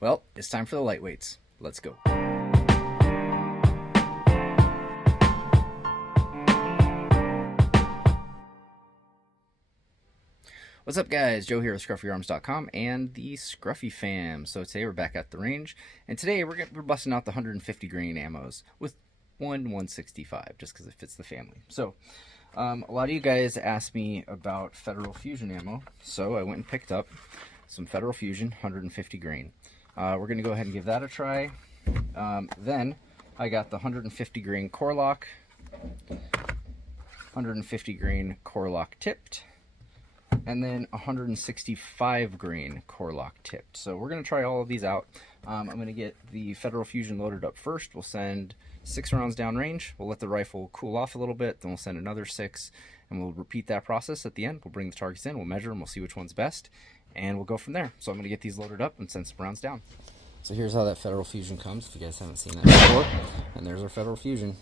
Well, it's time for the lightweights. Let's go. What's up, guys? Joe here with ScruffyArms.com and the Scruffy fam. So today we're back at the range, and today we're busting out the 150 grain ammos with one 165, just because it fits the family. So a lot of you guys asked me about Federal Fusion ammo, so I went and picked up some Federal Fusion 150 grain. We're going to go ahead and give that a try. Then I got the 150 grain Core-Lokt, 150 grain Core-Lokt tipped, and then 165 grain Core-Lokt tipped. So we're going to try all of these out. I'm going to get the Federal Fusion loaded up first. We'll send 6 rounds downrange. We'll let the rifle cool off a little bit. Then we'll send another 6, and we'll repeat that process at the end. We'll bring the targets in, we'll measure them, we'll see which one's best, and we'll go from there. So I'm going to get these loaded up and send some rounds down. So here's how that Federal Fusion comes, if you guys haven't seen that before. And there's our Federal Fusion.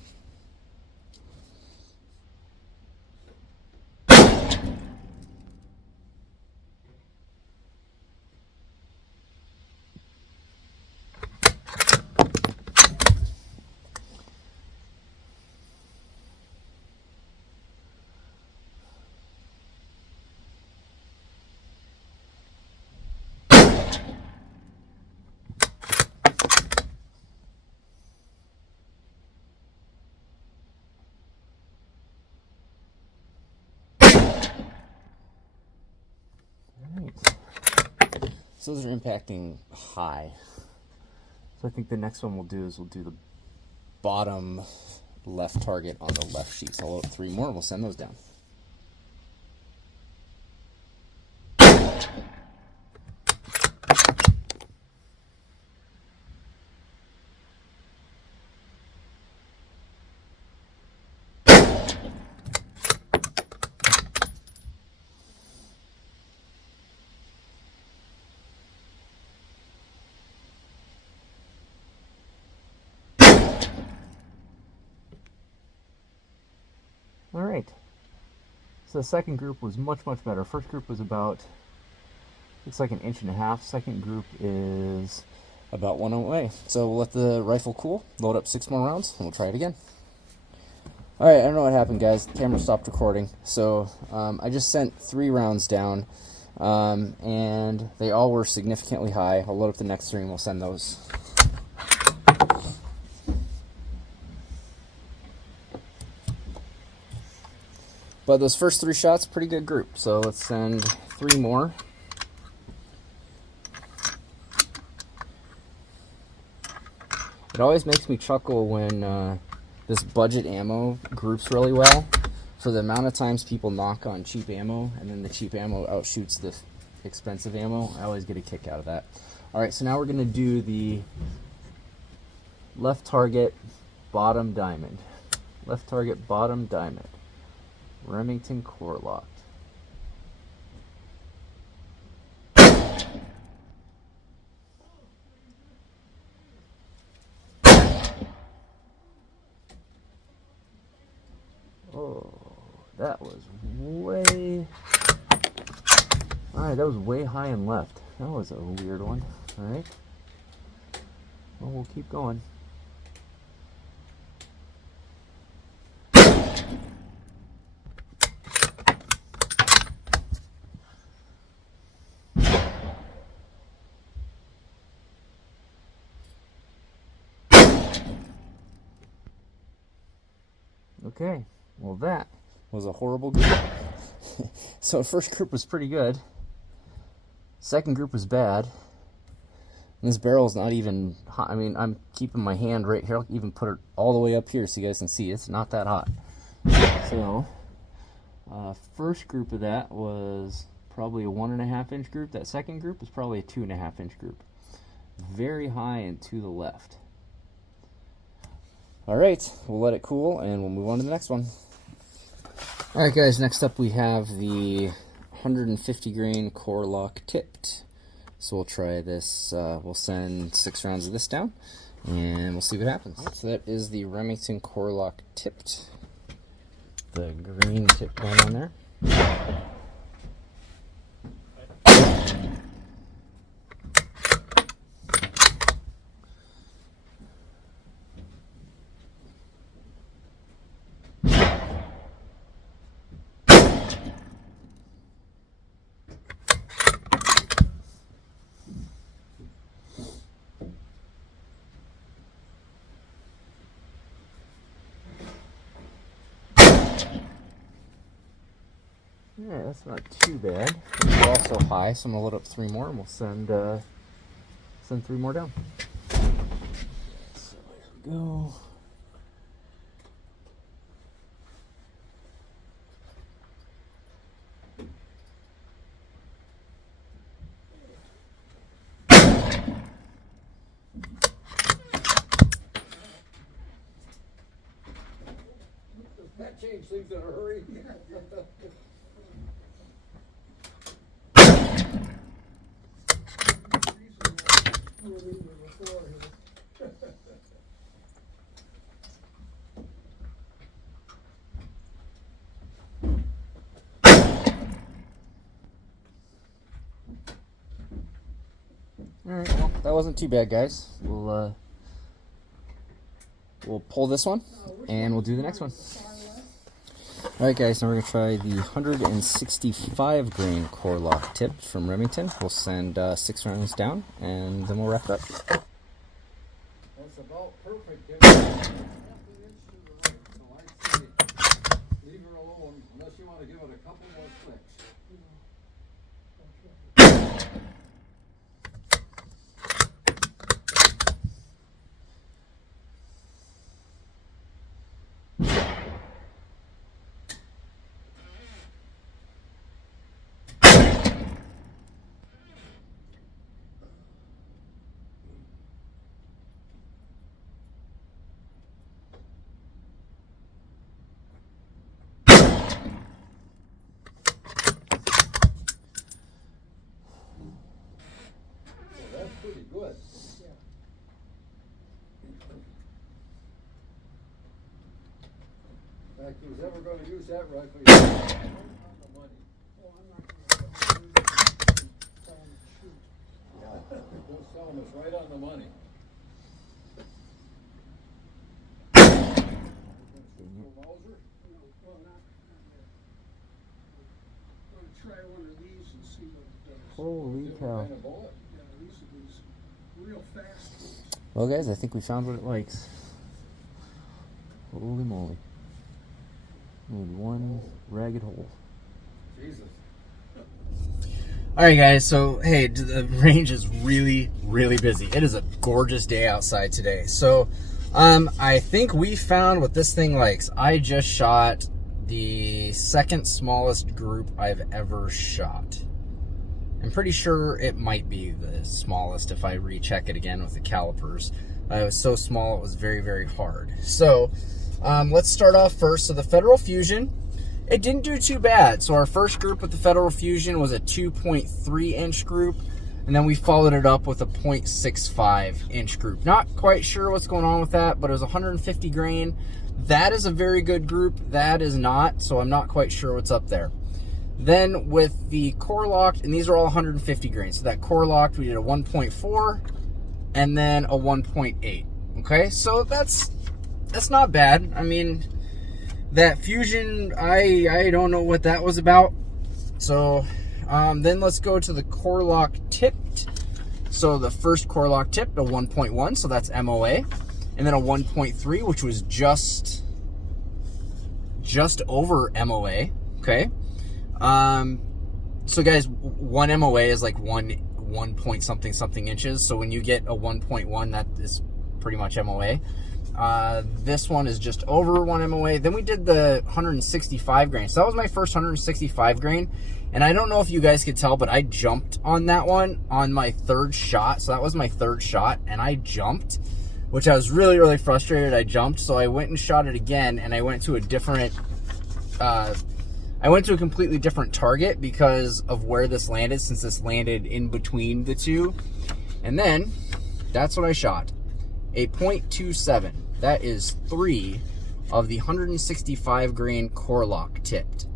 So those are impacting high. So I think the next one we'll do is we'll do the bottom left target on the left sheet. So I'll load 3 more and we'll send those down. All right, so the second group was much better. First group was about, looks like 1.5 inches. Second group is about 1 away. So we'll let the rifle cool, load up 6 more rounds, and we'll try it again. All right, I don't know what happened, guys. The camera stopped recording. So I just sent 3 rounds down, and they all were significantly high. I'll load up the next 3 and we'll send those. But those first 3 shots, pretty good group. So let's send 3 more. It always makes me chuckle when this budget ammo groups really well. For the amount of times people knock on cheap ammo, and then the cheap ammo outshoots the expensive ammo, I always get a kick out of that. Alright, so now we're going to do the left target bottom diamond. Left target bottom diamond. Remington Core-Lokt. Oh, that was way... Alright, that was way high and left. That was a weird one. Alright. Well, we'll keep going. Okay, well that was a horrible group. So first group was pretty good. Second group was bad. And this barrel's not even hot. I mean, I'm keeping my hand right here. I'll even put it all the way up here so you guys can see. It's not that hot. So, first group of that was probably a 1.5 inch group. That second group was probably a 2.5 inch group. Very high and to the left. Alright, we'll let it cool and we'll move on to the next one. Alright guys, next up we have the 150 grain Core-Lokt tipped. So we'll try this, we'll send 6 rounds of this down and we'll see what happens. So that is the Remington Core-Lokt tipped. The green tip going on there. Yeah, that's not too bad. We're also high, so I'm gonna load up 3 more, and we'll send 3 more down. So here we go. That change things in a hurry. Alright, well, that wasn't too bad, guys. We'll pull this one, and we'll do the next one. Alright guys, now we're going to try the 165 grain core lock tip from Remington. We'll send 6 rounds down, and then we'll wrap it up. That's about perfect. Half an inch to the right, so I'd say leave her alone unless you want to give it a couple more clicks. That's pretty good. In fact, who's ever going to use that rifle, you're on the money. Yeah, those selling us right on the money. Try one of these and see what it does. Holy Different cow. kind of bullet. Yeah, these are real fast. Well guys, I think we found what it likes. Holy moly. Made one ragged hole. Jesus. Alright guys, so hey, the range is really, really busy. It is a gorgeous day outside today. So, I think we found what this thing likes. I just shot the second smallest group I've ever shot. I'm pretty sure it might be the smallest if I recheck it again with the calipers. It was so small it was very, very hard. So, let's start off first. So the Federal Fusion, it didn't do too bad. So our first group with the Federal Fusion was a 2.3 inch group, and then we followed it up with a 0.65 inch group. Not quite sure what's going on with that, but it was 150 grain. That is a very good group. That is not, so I'm not quite sure what's up there. Then with the core locked, and these are all 150 grain. So that core locked, we did a 1.4 and then a 1.8. Okay, so that's not bad. I mean, that Fusion, I don't know what that was about. So then let's go to the core lock tipped. So the first core lock tipped, a 1.1, so that's MOA. And then a 1.3, which was just over MOA, okay? So guys, 1 MOA is like 1 point something inches. So when you get a 1.1, that is pretty much MOA. This one is just over 1 MOA. Then we did the 165 grain. So that was my first 165 grain. And I don't know if you guys could tell, but I jumped on that one on my third shot. So that was my third shot, and I jumped, which I was really, really frustrated. I jumped, so I went and shot it again, and I went to a different, I went to a completely different target because of where this landed, since this landed in between the two. And then, that's what I shot, a 0.27. That is 3 of the 165 grain core lock tipped.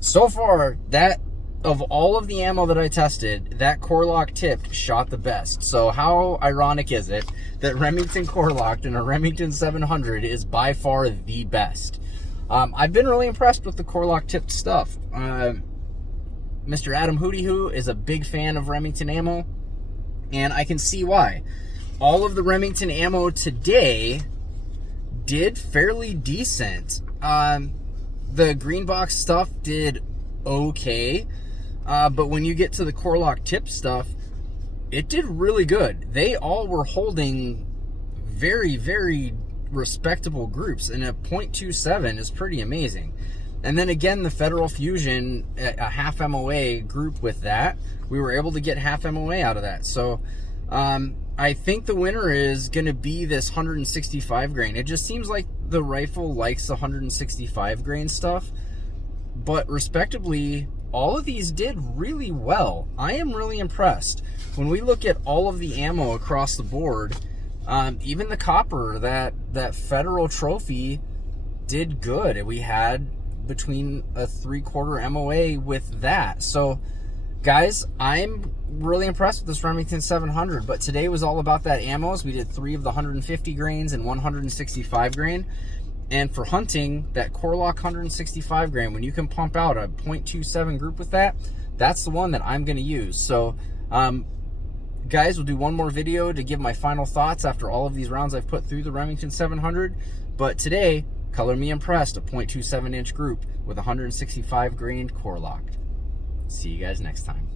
So far, that of all of the ammo that I tested, that core lock tipped shot the best. So how ironic is it that Remington core locked and a Remington 700 is by far the best? I've been really impressed with the core lock tipped stuff. Mr. Adam Hootie Hoo is a big fan of Remington ammo, and I can see why. All of the Remington ammo today did fairly decent. the green box stuff did okay, but when you get to the Core-Lokt tip stuff, it did really good. They all were holding very, very respectable groups, and a 0.27 is pretty amazing. And then again, the Federal Fusion, a half MOA group with that, we were able to get half MOA out of that. So I think the winner is going to be this 165 grain. It just seems like the rifle likes the 165 grain stuff, but respectively, all of these did really well. I am really impressed. When we look at all of the ammo across the board, even the copper, that Federal Trophy did good. We had between a 3/4 MOA with that. So guys, I'm really impressed with this Remington 700, but today was all about that ammos. We did 3 of the 150 grains and 165 grain. And for hunting, that Core-Lokt 165 grain, when you can pump out a 0.27 group with that, that's the one that I'm going to use. So guys, we'll do one more video to give my final thoughts after all of these rounds I've put through the Remington 700. But today, color me impressed, a 0.27 inch group with 165 grain Core-Lokt. See you guys next time.